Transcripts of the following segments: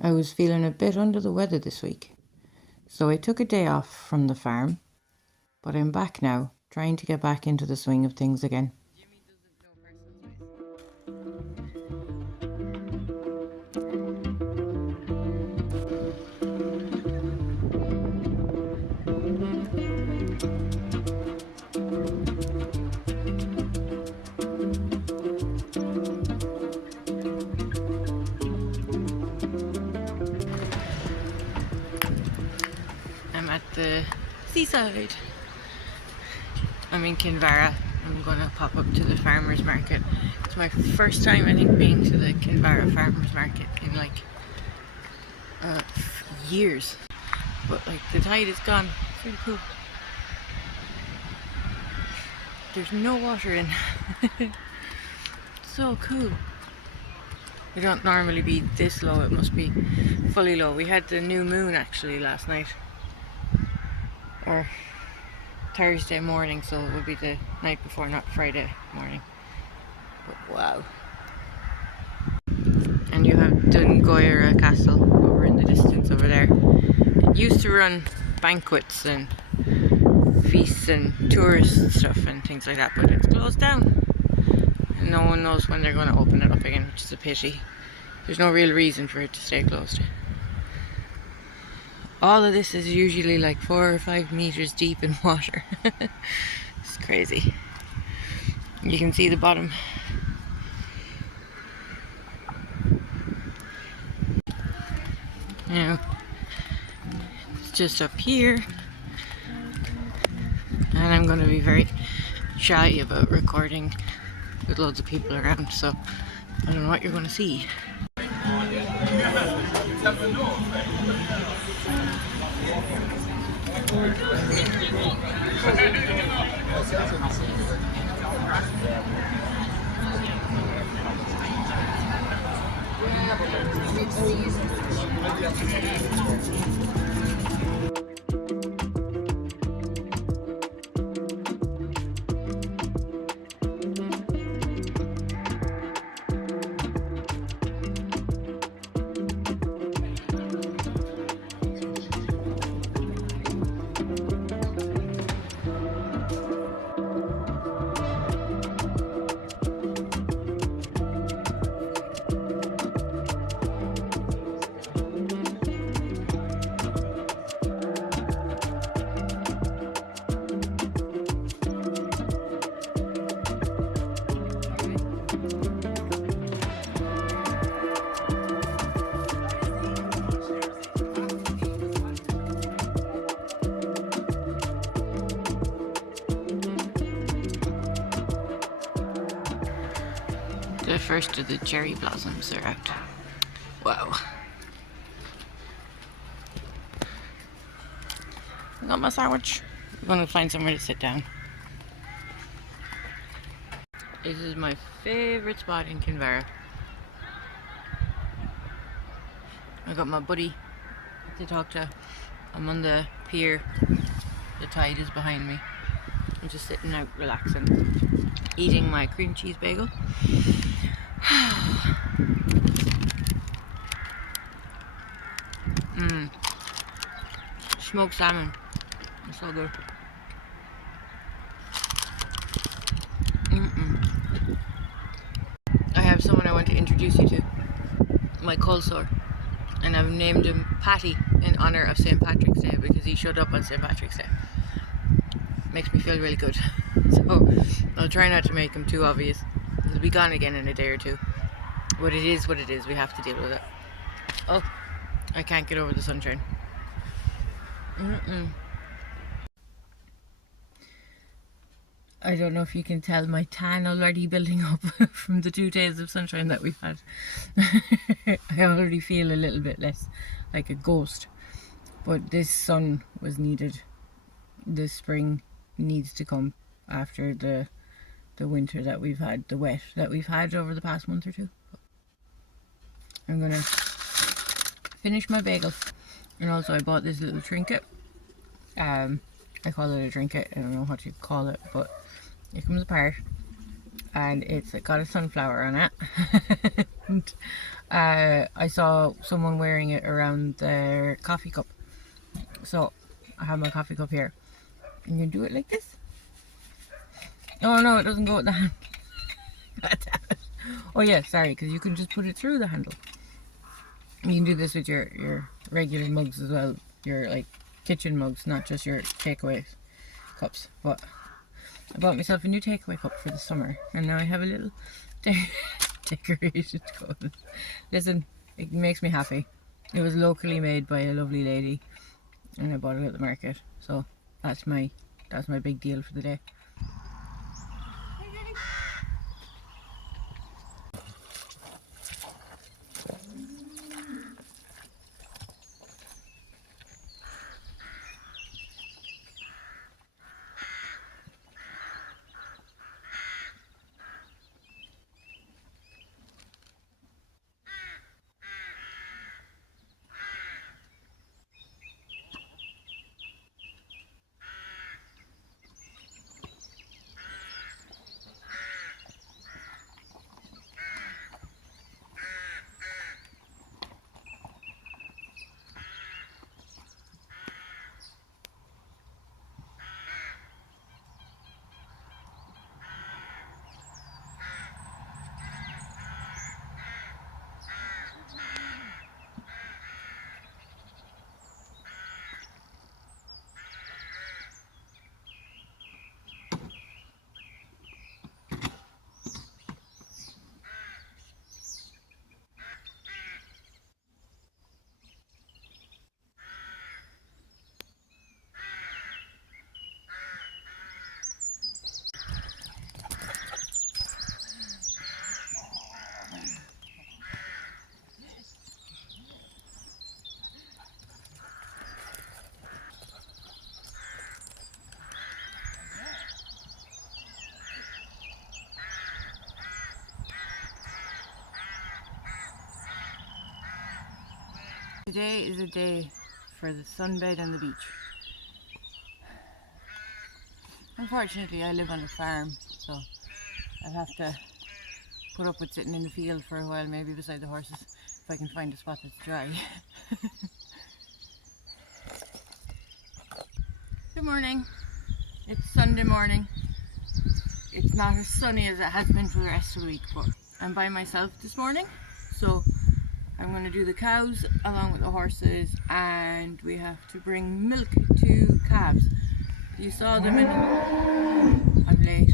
I was feeling a bit under the weather this week, so I took a day off from the farm, but I'm back now, trying to get back into the swing of things again. I'm at the seaside. I'm in Kinvara. I'm gonna pop up to the farmers market. It's my first time, I think, being to the Kinvara farmers market in like years. But like the tide is gone. It's really cool. There's no water in. So cool. We don't normally be this low. It must be fully low. We had the new moon actually last night, or Thursday morning, so it would be the night before, not Friday morning. But wow. And you have Dungoyra Castle over in the distance over there. It used to run banquets and feasts and tourist stuff and things like that, but it's closed down. And no one knows when they're going to open it up again, which is a pity. There's no real reason for it to stay closed. All of this is usually like 4 or 5 meters deep in water. It's crazy. You can see the bottom. Now, it's just up here. And I'm going to be very shy about recording with loads of people around, so I don't know what you're going to see. The first of the cherry blossoms are out. Wow. I got my sandwich. I'm gonna find somewhere to sit down. This is my favourite spot in Kinvara. I got my buddy to talk to. I'm on the pier. The tide is behind me. I'm just sitting out relaxing, eating my cream cheese bagel. Smoked salmon. It's so good. I have someone I want to introduce you to. My cold sore. And I've named him Patty in honour of St. Patrick's Day because he showed up on St. Patrick's Day. Makes me feel really good. So I'll try not to make him too obvious. He'll be gone again in a day or two. But it is what it is. We have to deal with it. Oh, I can't get over the sunshine. I don't know if you can tell my tan already building up from the 2 days of sunshine that we've had. I already feel a little bit less like a ghost. But this sun was needed. This spring needs to come after the winter that we've had, the wet that we've had over the past month or two. I'm gonna finish my bagel. And also I bought this little trinket. I call it a trinket. I don't know what you call it, but it comes apart. and it's got a sunflower on it. And, I saw someone wearing it around their coffee cup, so I have my coffee cup here, and you do it like this. Oh no, it doesn't go with the hand. God damn it. Oh yeah, sorry, because you can just put it through the handle. You can do this with your regular mugs as well, your like kitchen mugs, not just your takeaway cups. But I bought myself a new takeaway cup for the summer, and now I have a little decorated cup. Listen, it makes me happy. It was locally made by a lovely lady, and I bought it at the market. So that's my big deal for the day. Today is a day for the sunbed on the beach. Unfortunately, I live on a farm, so I'll have to put up with sitting in the field for a while, maybe beside the horses, if I can find a spot that's dry. Good morning. It's Sunday morning. It's not as sunny as it has been for the rest of the week, but I'm by myself this morning, so I'm going to do the cows along with the horses, and we have to bring milk to calves. You saw them in... I'm late.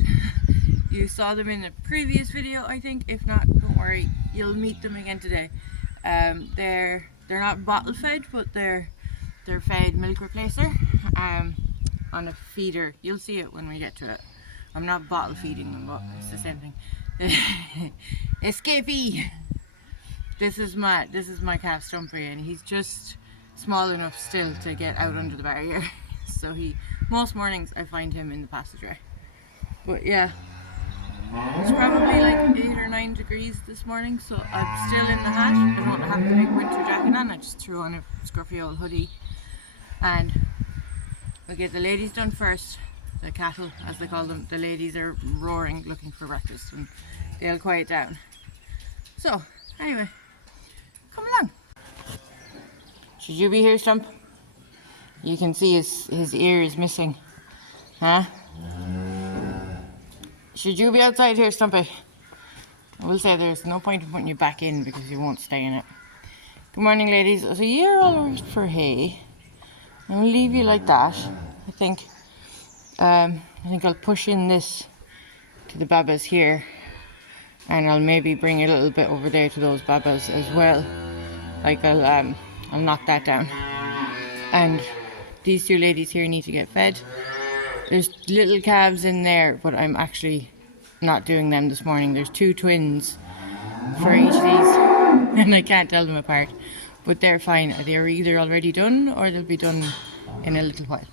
You saw them in a previous video, I think. If not, don't worry, you'll meet them again today. They're not bottle fed, but they're fed milk replacer on a feeder. You'll see it when we get to it. I'm not bottle feeding them, but it's the same thing. Escapee! This is my calf Stumpy, and he's just small enough still to get out under the barrier. So most mornings I find him in the passageway. But yeah, it's probably like 8 or 9 degrees this morning, so I'm still in the hat. I don't have the big winter jacket on. I just threw on a scruffy old hoodie, and we'll get the ladies done first. The cattle, as they call them. The ladies are roaring looking for breakfast, and they'll quiet down. So anyway, come along. Should you be here, Stump? You can see his ear is missing. Huh? Should you be outside here, Stumpy? I will say there's no point in putting you back in because you won't stay in it. Good morning, ladies. So you're all right for hay. I'll leave you like that. I think I'll push in this to the babas here, and I'll maybe bring a little bit over there to those babas as well. Like I'll knock that down. And these two ladies here need to get fed. There's little calves in there, but I'm actually not doing them this morning. There's 2 twins for each of these, and I can't tell them apart. But they're fine. They're either already done or they'll be done in a little while.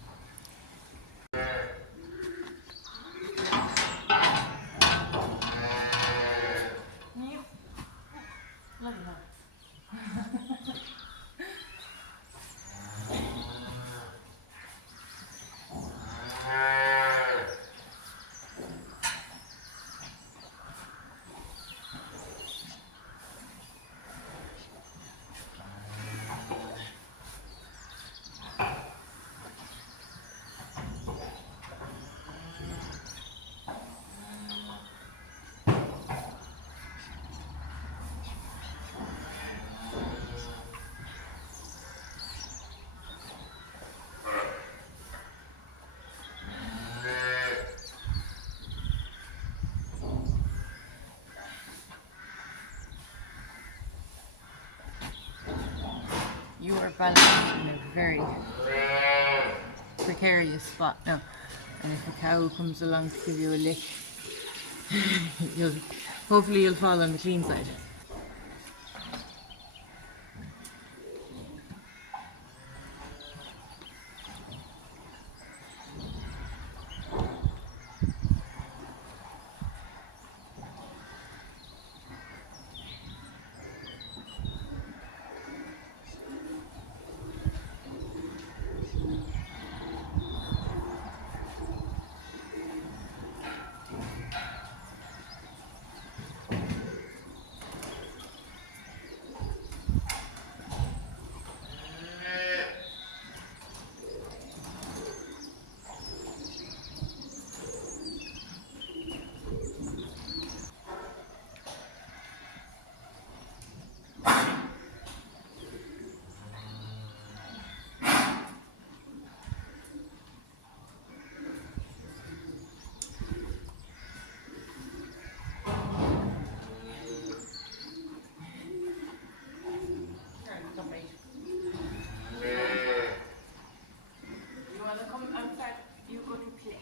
You are balanced in a very precarious spot now. And if a cow comes along to give you a lick, you'll hopefully you'll fall on the clean side. You want to come outside? You go to play.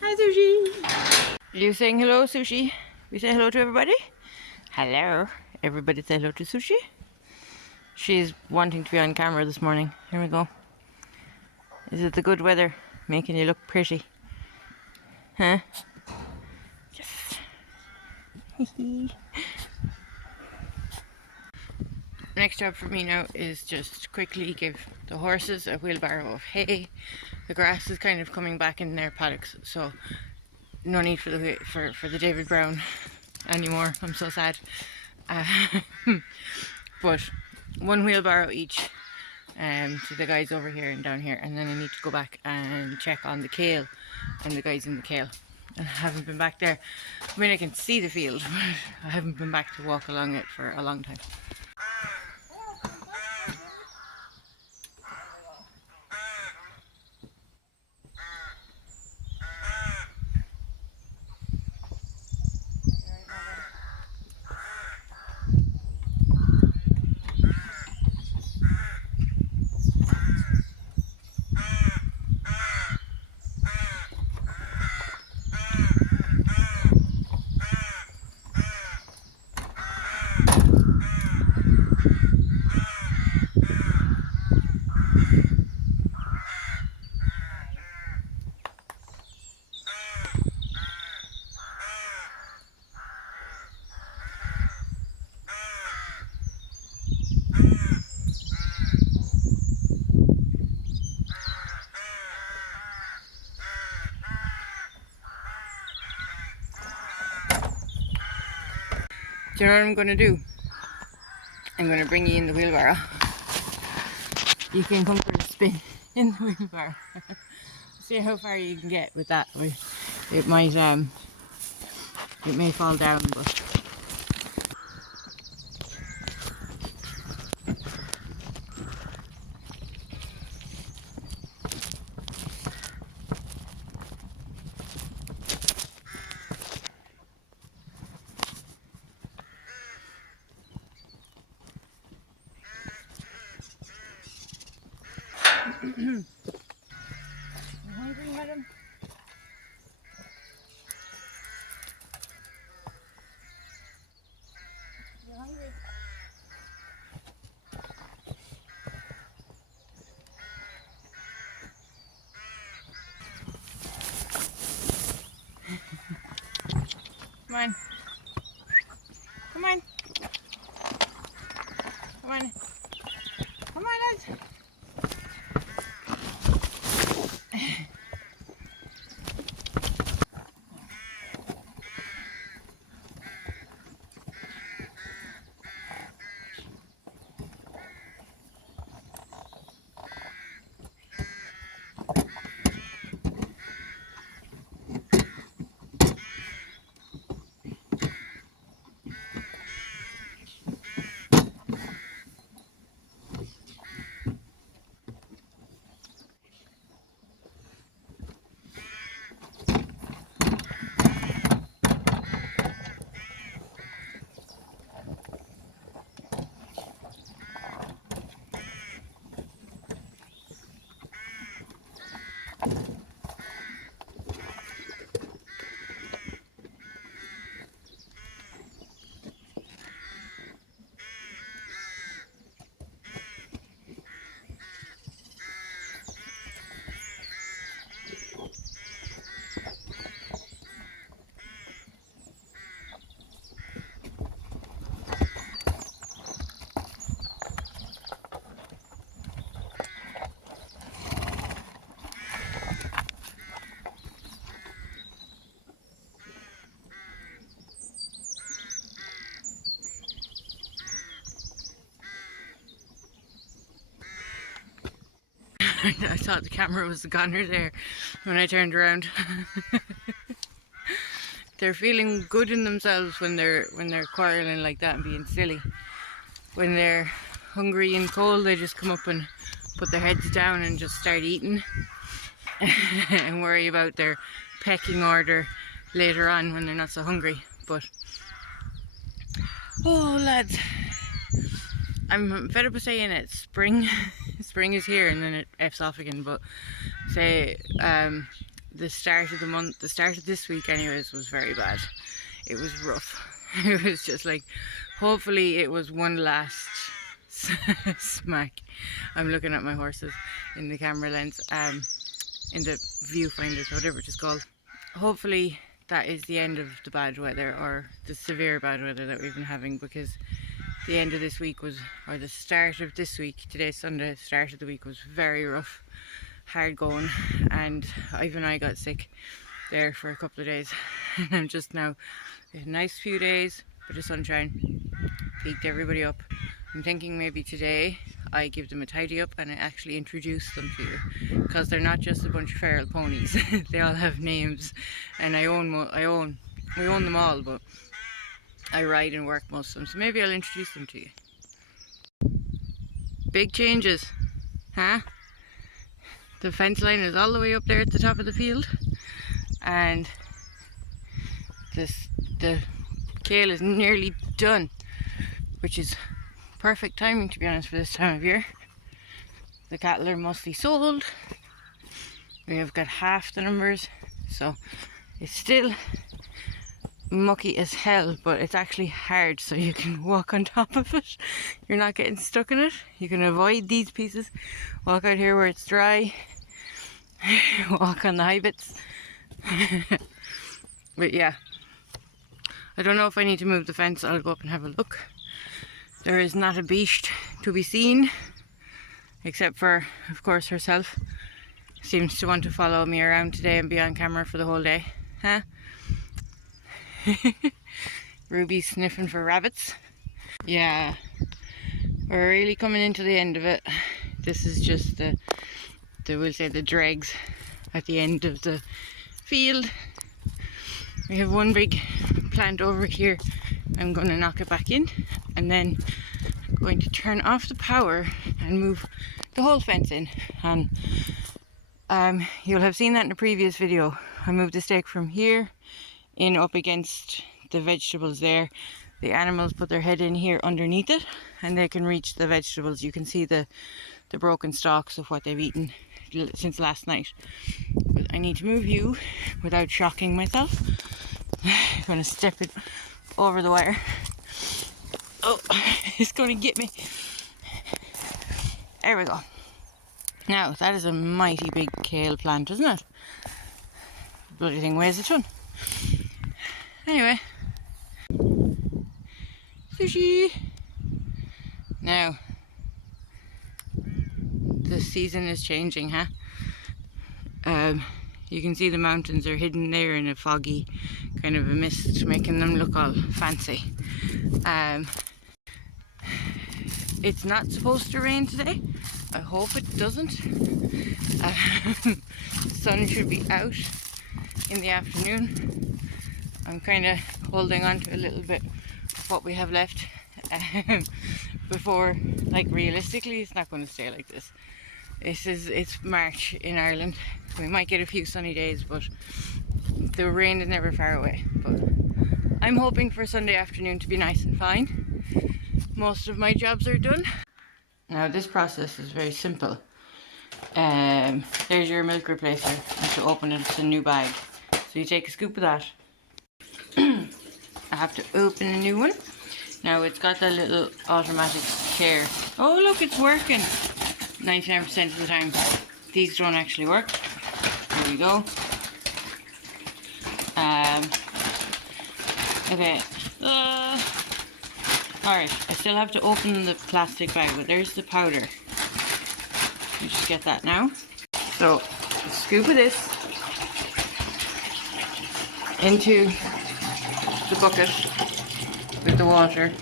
Hi, Sushi. Are you saying hello, Sushi? We say hello to everybody? Hello. Everybody say hello to Sushi. She's wanting to be on camera this morning. Here we go. Is it the good weather making you look pretty? Huh? Yes. Next job for me now is just quickly give the horses a wheelbarrow of hay. The grass is kind of coming back in their paddocks, so no need for the David Brown anymore. I'm so sad. But one wheelbarrow each to the guys over here and down here, and then I need to go back and check on the kale and the guys in the kale. I haven't been back there. I mean, I can see the field, but I haven't been back to walk along it for a long time. Do you know what I'm going to do? I'm going to bring you in the wheelbarrow. You can come for a spin in the wheelbarrow. See how far you can get with that. It may fall down, but you hungry, madam? You hungry? Come on. Come on. Come on. Come on, lads. I thought the camera was the goner there when I turned around. They're feeling good in themselves when they're quarreling like that and being silly. When they're hungry and cold, they just come up and put their heads down and just start eating and worry about their pecking order later on when they're not so hungry. But oh lads, I'm fed up with saying it. Spring is here and then it F's off again. But say the start of the month, the start of this week anyways, was very bad. It was rough. It was just like, hopefully it was one last smack. I'm looking at my horses in the camera lens, in the viewfinders, whatever it is called. Hopefully that is the end of the bad weather, or the severe bad weather that we've been having, because the end of this week was, or the start of this week, today's Sunday, start of the week was very rough, hard going, and even I got sick there for a couple of days. And I'm just now, a nice few days, bit of sunshine, peaked everybody up. I'm thinking maybe today I give them a tidy up and I actually introduce them to you, because they're not just a bunch of feral ponies. They all have names, and we own them all, but I ride and work most of them, so maybe I'll introduce them to you. Big changes, huh? The fence line is all the way up there at the top of the field, and the kale is nearly done, which is perfect timing, to be honest, for this time of year. The cattle are mostly sold. We have got half the numbers, so it's still mucky as hell, but it's actually hard, so you can walk on top of it. You're not getting stuck in it. You can avoid these pieces, walk out here where it's dry, walk on the high bits. But yeah, I don't know if I need to move the fence. I'll go up and have a look. There is not a beast to be seen, except for, of course, herself. Seems to want to follow me around today and be on camera for the whole day, huh? Ruby's sniffing for rabbits. Yeah, we're really coming into the end of it. This is just we'll say the dregs at the end of the field. We have one big plant over here. I'm going to knock it back in, and then I'm going to turn off the power and move the whole fence in. And you'll have seen that in a previous video. I moved the stake from here in up against the vegetables there. The animals put their head in here underneath it, and they can reach the vegetables. You can see the broken stalks of what they've eaten since last night. But I need to move you without shocking myself. I'm going to step it over the wire. Oh, it's going to get me. There we go. Now, that is a mighty big kale plant, isn't it? The bloody thing weighs a ton. Anyway, sushi. Now, the season is changing, huh? You can see the mountains are hidden there in a foggy kind of a mist, making them look all fancy. It's not supposed to rain today. I hope it doesn't. The sun should be out in the afternoon. I'm kind of holding on to a little bit of what we have left before, like, realistically it's not going to stay like this. It's March in Ireland. We might get a few sunny days, but the rain is never far away. But I'm hoping for Sunday afternoon to be nice and fine. Most of my jobs are done. Now this process is very simple. There's your milk replacer, and to open it, it's a new bag. So you take a scoop of that. I have to open a new one. Now it's got that little automatic care. Oh look, it's working 99% of the time. These don't actually work. Here we go. Okay. Alright, I still have to open the plastic bag, but there's the powder. You just get that now. So, a scoop of this into the bucket with the water.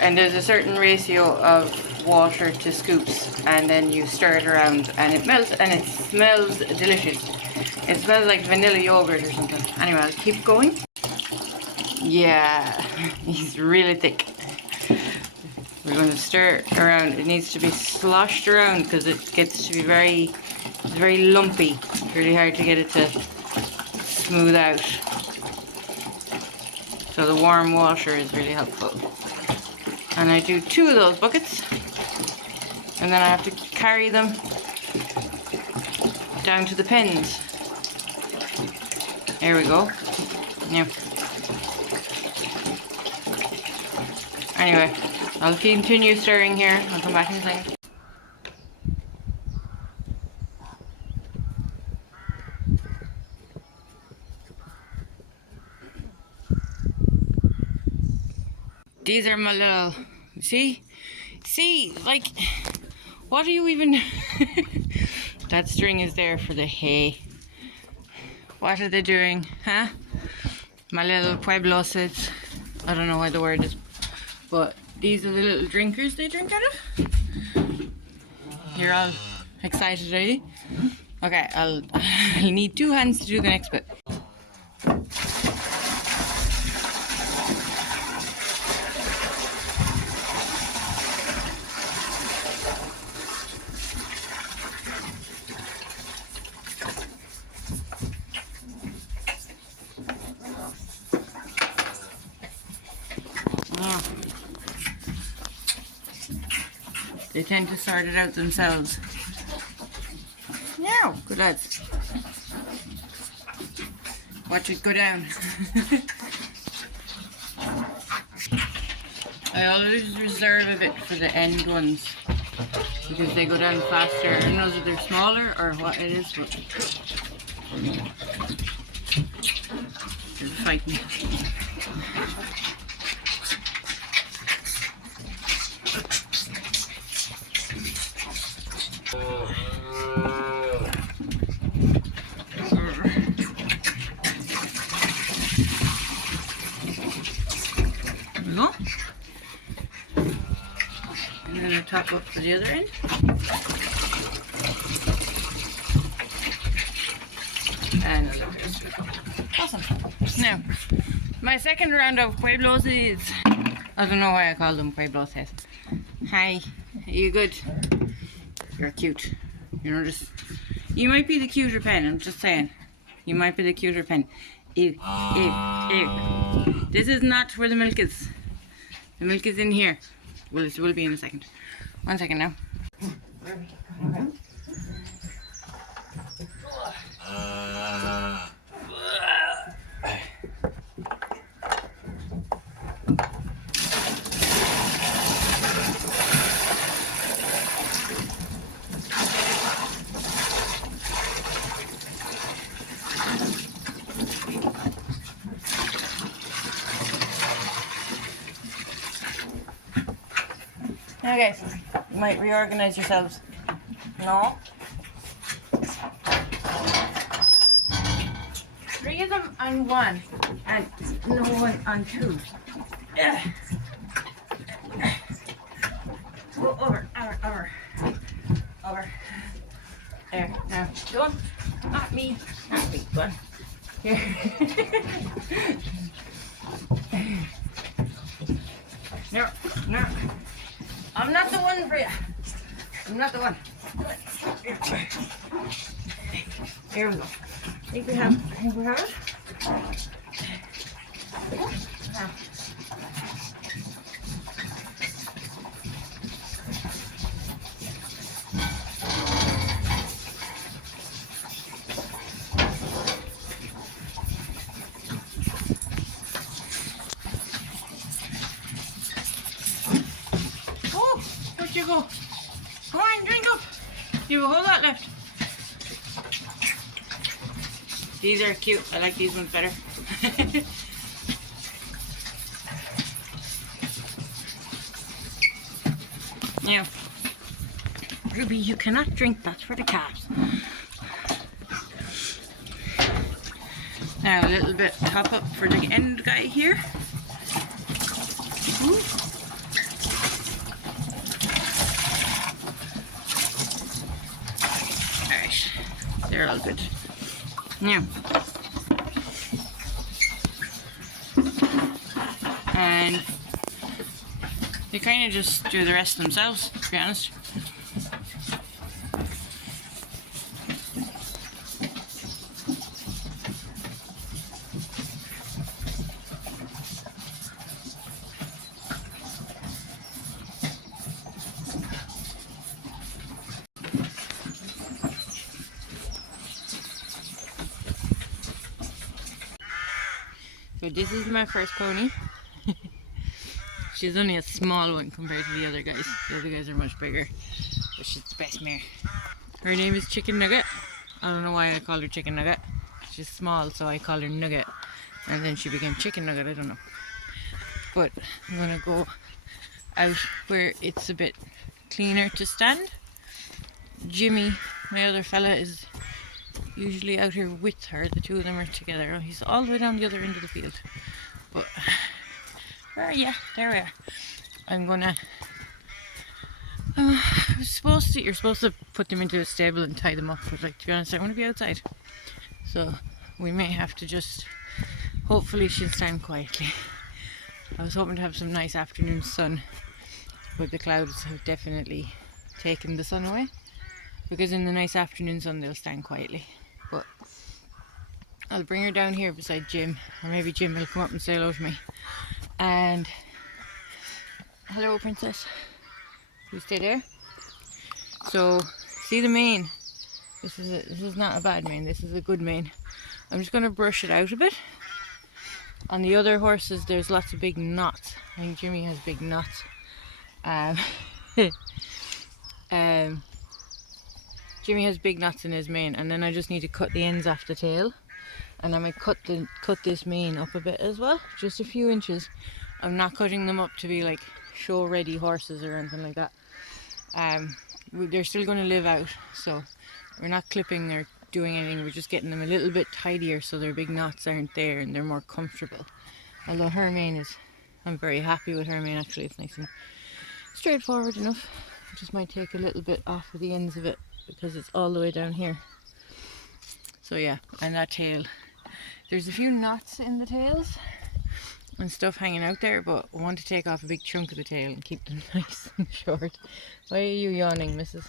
And there's a certain ratio of water to scoops, and then you stir it around and it melts and it smells delicious. It smells like vanilla yogurt or something. Anyway, I'll keep going. Yeah, he's really thick. We're going to stir it around. It needs to be sloshed around because it gets to be very lumpy. It's really hard to get it to smooth out. So the warm water is really helpful. And I do 2 of those buckets. And then I have to carry them down to the pens. There we go. Now. Anyway, I'll continue stirring here. I'll come back in a second. These are my little, see, like, what are you even, that string is there for the hay. What are they doing, huh? My little puebloses, I don't know why the word is, but these are the little drinkers they drink out of. You're all excited, are you? Okay, I'll need 2 hands to do the next bit. They tend to sort it out themselves. Now, good lads. Watch it go down. I always reserve a bit for the end ones because they go down faster. I don't know if they're smaller or what it is, but they're fighting. Top up for the other end. And awesome. Now, my second round of pueblos is, I don't know why I call them pueblos. Hi, are you good? You're cute. You know, just, you might be the cuter pen, I'm just saying. You might be the cuter pen. Ew, ew, ew. This is not where the milk is. The milk is in here. Well, it will be in a second. 1 second now. Now guys, you might reorganize yourselves. No. 3 of them on 1 and no one on 2. Go over. There, now, don't, not me, go on. Here. No. I'm not the one for you. I'm not the one. Here we go. I think we have it. Now. These are cute. I like these ones better. Now, Ruby, you cannot drink. That's for the calves. Now a little bit top up for the end guy here. Ooh. Alright, they're all good. Now, and they kind of just do the rest themselves, to be honest. So this is my first pony. She's only a small one compared to the other guys. The other guys are much bigger, but she's the best mare. Her name is Chicken Nugget. I don't know why I call her Chicken Nugget. She's small, so I call her Nugget. And then she became Chicken Nugget, I don't know. But I'm gonna go out where it's a bit cleaner to stand. Jimmy, my other fella, is usually out here with her. The two of them are together. He's all the way down the other end of the field. But where are you? There we are. I'm gonna you're supposed to put them into a stable and tie them up, but like, to be honest, I want to be outside, so we may have to just, hopefully she'll stand quietly. I was hoping to have some nice afternoon sun, but the clouds have definitely taken the sun away, because in the nice afternoon sun they'll stand quietly. But I'll bring her down here beside Jim, or maybe Jim will come up and say hello to me. And hello, princess. You stay there. So see the mane. This is not a bad mane. This is a good mane. I'm just going to brush it out a bit. On the other horses, there's lots of big knots. I think Jimmy has big knots. Jimmy has big knots in his mane, and then I just need to cut the ends off the tail. And I might cut this mane up a bit as well, just a few inches. I'm not cutting them up to be like show ready horses or anything like that. They're still going to live out, so we're not clipping or doing anything. We're just getting them a little bit tidier so their big knots aren't there and they're more comfortable. Although her mane is, I'm very happy with her mane actually. It's nice and straightforward enough. I just might take a little bit off of the ends of it because it's all the way down here. So yeah, and that tail, there's a few knots in the tails and stuff hanging out there, but I want to take off a big chunk of the tail and keep them nice and short. Why are you yawning, missus?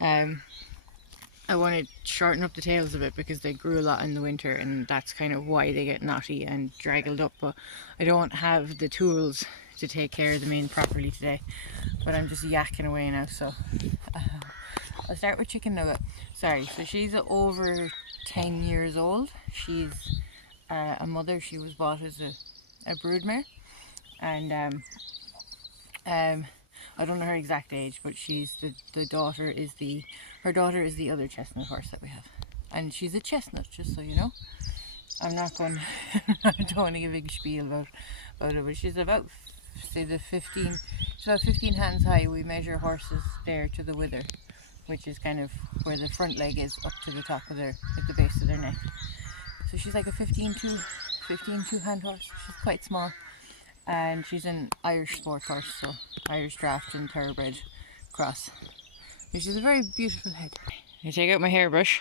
I want to shorten up the tails a bit because they grew a lot in the winter, and that's kind of why they get knotty and draggled up. But I don't have the tools to take care of the mane properly today, but I'm just yakking away now. So I'll start with Chicken Nugget. Sorry, so she's over 10 years old. She's a mother. She was bought as a broodmare, and I don't know her exact age, but she's her daughter is the other chestnut horse that we have, and she's a chestnut, just so you know. I'm not going I don't want to give a big spiel about her, but she's about, say, she's about 15 hands high. We measure horses there to the wither, which is kind of where the front leg is, up to the top of at the base of their neck. So she's like a 15 two-hand horse. She's quite small, and she's an Irish sport horse, so Irish draft and thoroughbred cross. She's a very beautiful head. I take out my hairbrush,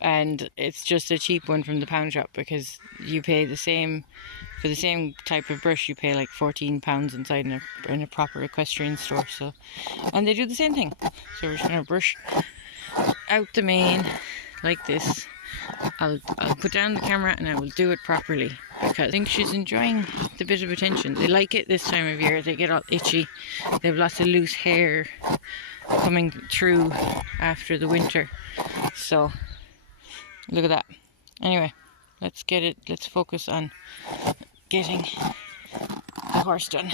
and it's just a cheap one from the pound shop, because you pay the same for the same type of brush. You pay like £14 inside in a proper equestrian store. So, and they do the same thing. So we're just gonna brush out the mane like this. I'll put down the camera and I will do it properly, because I think she's enjoying the bit of attention. They like it this time of year. They get all itchy. They have lots of loose hair coming through after the winter. So look at that. Anyway, let's focus on getting the horse done.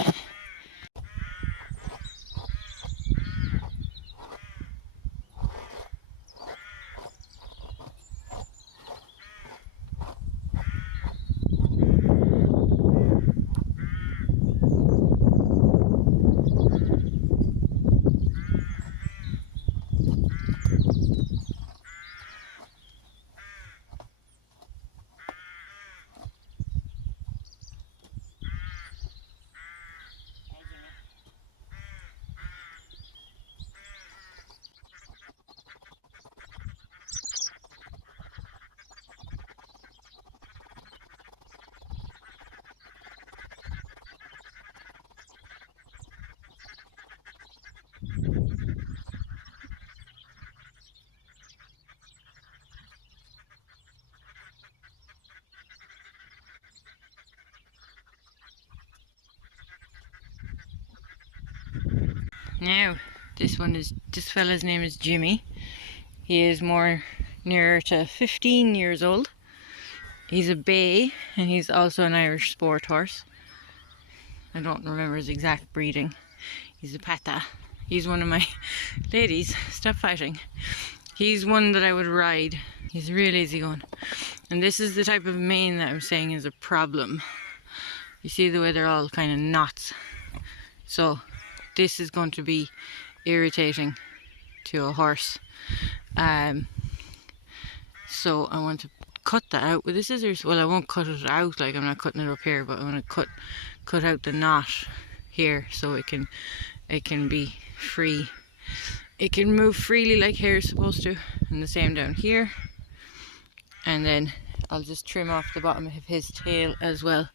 Now, this fella's name is Jimmy. He is more nearer to 15 years old. He's a bay, and he's also an Irish sport horse. I don't remember his exact breeding. He's a pata. He's one of my ladies. Stop fighting. He's one that I would ride. He's real easy going. And this is the type of mane that I'm saying is a problem. You see the way they're all kind of knots. So this is going to be irritating to a horse. So I want to cut that out with the scissors. Well, I won't cut it out, like I'm not cutting it up here, but I want to cut out the knot here so it can be free. It can move freely like hair is supposed to, and the same down here. And then I'll just trim off the bottom of his tail as well,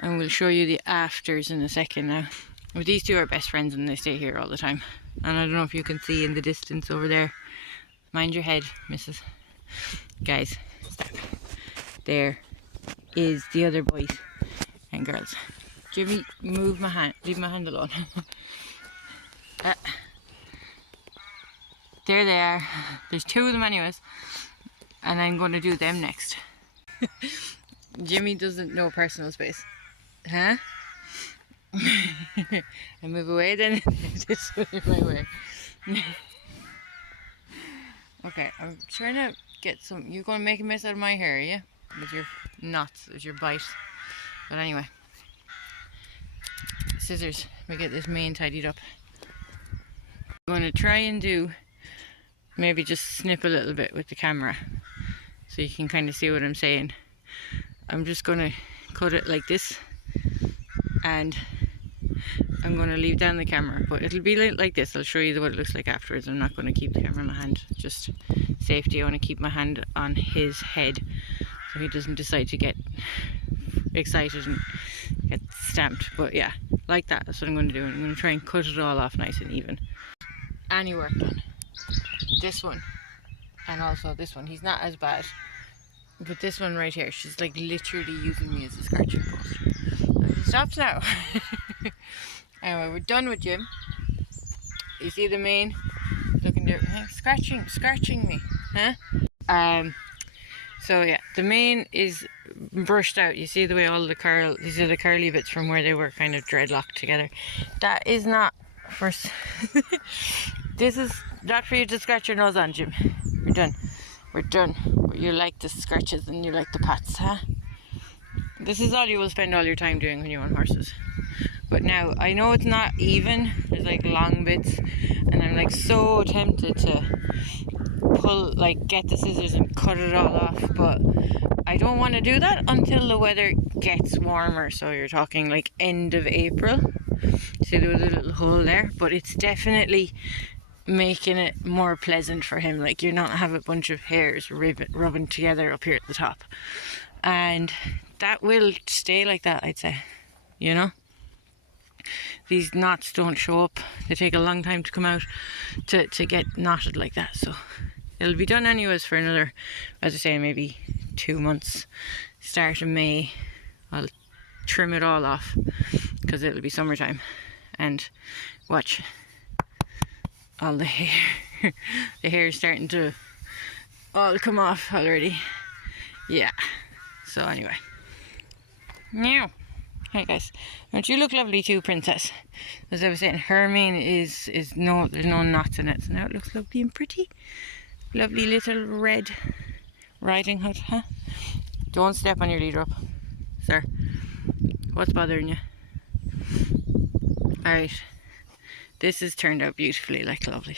and we'll show you the afters in a second now. But these two are best friends and they stay here all the time. And I don't know if you can see in the distance over there. Mind your head, missus. Guys, stop. There is the other boys and girls. Jimmy, move my hand. Leave my hand alone. There they are. There's two of them anyways. And I'm going to do them next. Jimmy doesn't know personal space. Huh? I move away then. This way, my way. Okay, I'm trying to get some. You're going to make a mess out of my hair, are you? With your knots, with your bite. But anyway. Scissors. We get this mane tidied up. I'm going to try and do. Maybe just snip a little bit with the camera. So you can kind of see what I'm saying. I'm just going to cut it like this. And I'm going to leave down the camera, but it'll be like this. I'll show you what it looks like afterwards. I'm not going to keep the camera in my hand, just safety. I want to keep my hand on his head so he doesn't decide to get excited and get stamped. But yeah, like that. That's what I'm going to do. I'm going to try and cut it all off nice and even. Any work done. This one and also this one. He's not as bad, but this one right here, she's like literally using me as a scratching post. He stops now. Anyway, we're done with Jim. You see the mane? Looking there, scratching me, huh? So yeah, the mane is brushed out. You see the way all the these are the curly bits from where they were kind of dreadlocked together. That is not for. This is not for you to scratch your nose on, Jim. We're done. We're done. You like the scratches and you like the pats, huh? This is all you will spend all your time doing when you're on horses. But now, I know it's not even. There's like long bits. And I'm like so tempted to get the scissors and cut it all off. But I don't want to do that until the weather gets warmer. So you're talking like end of April. See, there was a little hole there. But it's definitely making it more pleasant for him. Like you're not have a bunch of hairs rubbing together up here at the top. And that will stay like that, I'd say. You know? These knots don't show up. They take a long time to come out to get knotted like that. So it'll be done anyways for another, as I say, maybe 2 months. Start in May. I'll trim it all off because it'll be summertime. And watch. All the hair. The hair is starting to all come off already. Yeah. So anyway. Meow. Hi guys. Don't you look lovely too, princess? As I was saying, her mane is there's no knots in it. So now it looks lovely and pretty. Lovely little red riding hood, huh? Don't step on your lead rope, sir. What's bothering you? Alright. This has turned out beautifully, like lovely.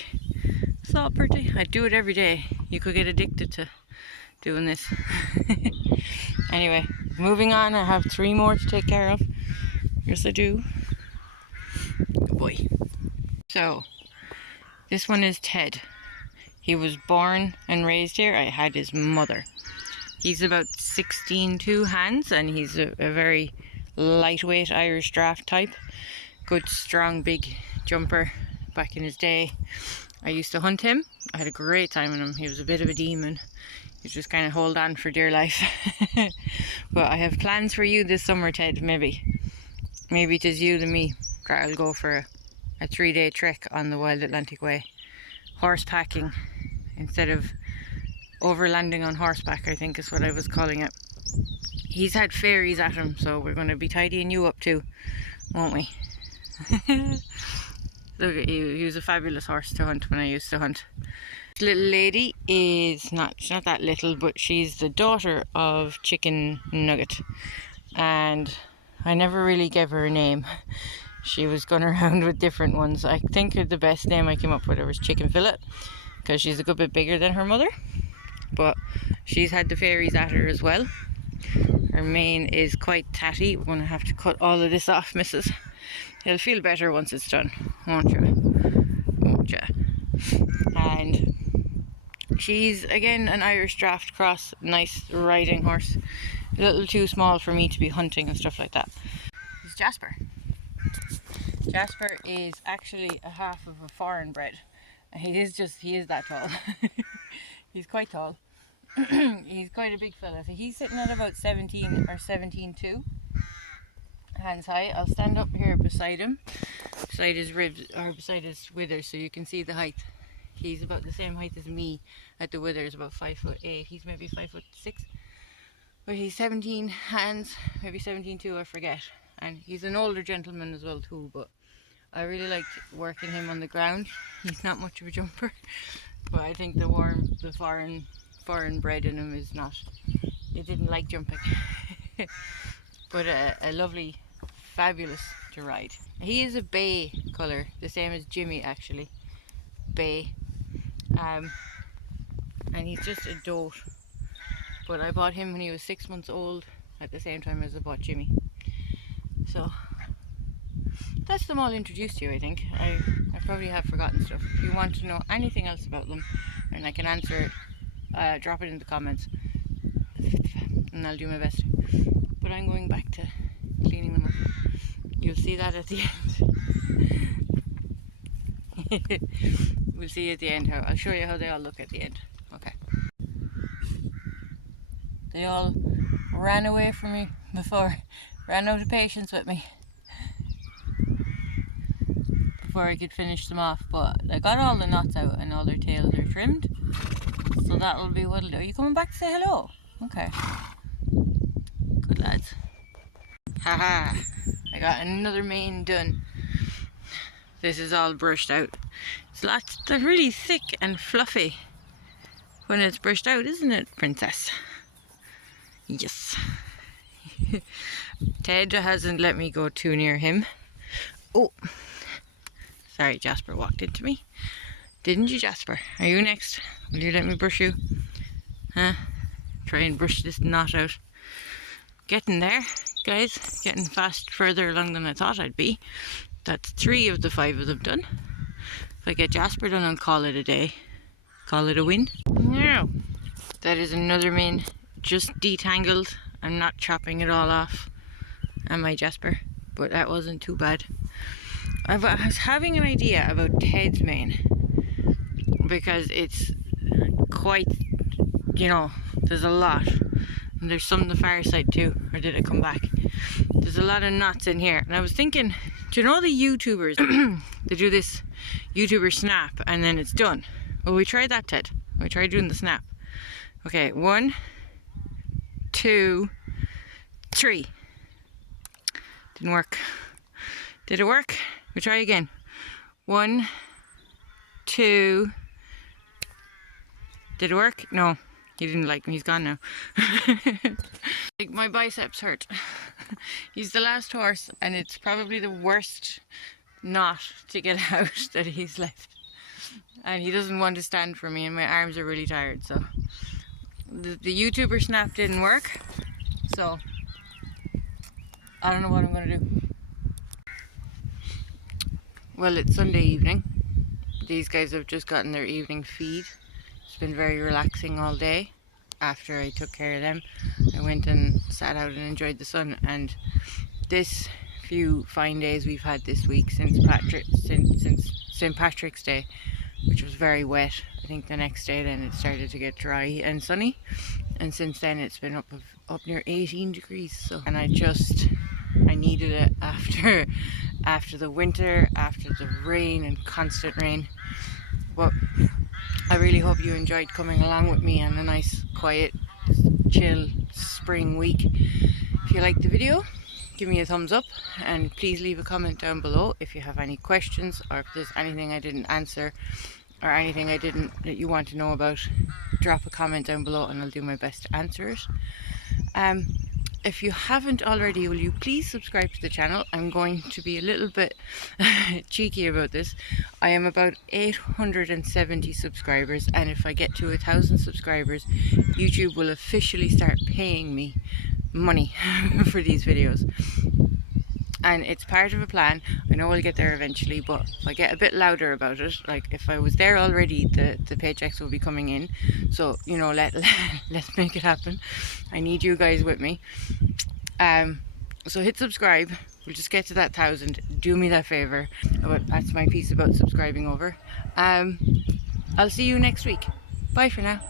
It's all pretty. I do it every day. You could get addicted to doing this. Anyway, moving on. I have 3 more to take care of. Yes, I do. Good boy. So, this one is Ted. He was born and raised here. I had his mother. He's about 16 hands, and he's a very lightweight Irish draft type. Good, strong, big jumper back in his day. I used to hunt him. I had a great time with him. He was a bit of a demon. You just kind of hold on for dear life. But I have plans for you this summer, Ted. Maybe 'tis you and me. I'll go for a 3-day trek on the Wild Atlantic Way. Horse packing instead of overlanding on horseback, I think is what I was calling it. He's had fairies at him, so we're going to be tidying you up too, won't we? Look at you, he was a fabulous horse to hunt when I used to hunt. This little lady is she's not that little, but she's the daughter of Chicken Nugget, and I never really gave her a name. She was going around with different ones. I think the best name I came up with her was Chicken Fillet, because she's a good bit bigger than her mother, but she's had the fairies at her as well. Her mane is quite tatty. We're going to have to cut all of this off, missus. It'll feel better once it's done, won't you? Won't you? And she's, again, an Irish draft cross. Nice riding horse. A little too small for me to be hunting and stuff like that. This is Jasper. Jasper is actually a half of a foreign bred. He is that tall. He's quite tall. He's quite a big fella. So he's sitting at about 17 or 17.2. Hands high. I'll stand up here beside him, beside his ribs, or beside his withers, so you can see the height. He's about the same height as me at the withers, about 5'8". He's maybe 5'6", but he's 17 hands, maybe 17.2, I forget. And he's an older gentleman as well too, but I really liked working him on the ground. He's not much of a jumper, but I think the foreign bred in him is not. It didn't like jumping. But a lovely, fabulous to ride. He is a bay colour, the same as Jimmy actually. Bay. And he's just a dote. But I bought him when he was 6 months old, at the same time as I bought Jimmy. So that's them all introduced to you, I think. I probably have forgotten stuff. If you want to know anything else about them and I can answer it, drop it in the comments and I'll do my best. But I'm going back to cleaning them up. You'll see that at the end. We'll see at the end how I'll show you how they all look at the end. Okay. They all ran away from me before, ran out of patience with me before I could finish them off, but I got all the knots out and all their tails are trimmed, so that'll be what'll do. Are you coming back to say hello? Okay. Good lads. Haha, I got another mane done. This is all brushed out. They're really thick and fluffy when it's brushed out, isn't it, princess? Yes. Ted hasn't let me go too near him. Oh, sorry, Jasper walked into me. Didn't you, Jasper? Are you next? Will you let me brush you? Huh? Try and brush this knot out. Getting there, guys. Getting further along than I thought I'd be. That's 3 of the 5 of them done. If I get Jasper done, I'll call it a day. Call it a win. Now, that is another mane just detangled. I'm not chopping it all off. Am I, Jasper? But that wasn't too bad. I was having an idea about Ted's mane, because it's quite, there's a lot. And there's some on the far side too. Or did it come back? There's a lot of knots in here. And I was thinking, do you know the YouTubers? They do this YouTuber snap and then it's done. Well, we tried that, Ted. We tried doing the snap. Okay, 1, 2, 3. Didn't work. Did it work? We try again. 1, 2. Did it work? No. He didn't like me. He's gone now. Like, my biceps hurt. He's the last horse and it's probably the worst knot to get out that he's left. And he doesn't want to stand for me and my arms are really tired, so the YouTuber snap didn't work, so I don't know what I'm going to do. Well, it's Sunday evening. These guys have just gotten their evening feed. It's been very relaxing all day. After I took care of them, I went and sat out and enjoyed the sun, and this few fine days we've had this week since St. Patrick's Day, which was very wet. I think the next day then it started to get dry and sunny, and since then it's been up near 18 degrees. So, and I needed it after after the winter, after the rain and constant rain. But I really hope you enjoyed coming along with me on a nice, quiet, chill spring week. If you liked the video, give me a thumbs up, and please leave a comment down below if you have any questions, or if there's anything I didn't answer or anything that you want to know about. Drop a comment down below and I'll do my best to answer it. If you haven't already, will you please subscribe to the channel? I'm going to be a little bit cheeky about this. I am about 870 subscribers, and if I get to 1,000 subscribers, YouTube will officially start paying me money for these videos. And it's part of a plan. I know I'll get there eventually, but if I get a bit louder about it, like if I was there already, the paychecks will be coming in. So, you know, let's make it happen. I need you guys with me. So hit subscribe. We'll just get to that 1,000. Do me that favor. But that's my piece about subscribing over. I'll see you next week. Bye for now.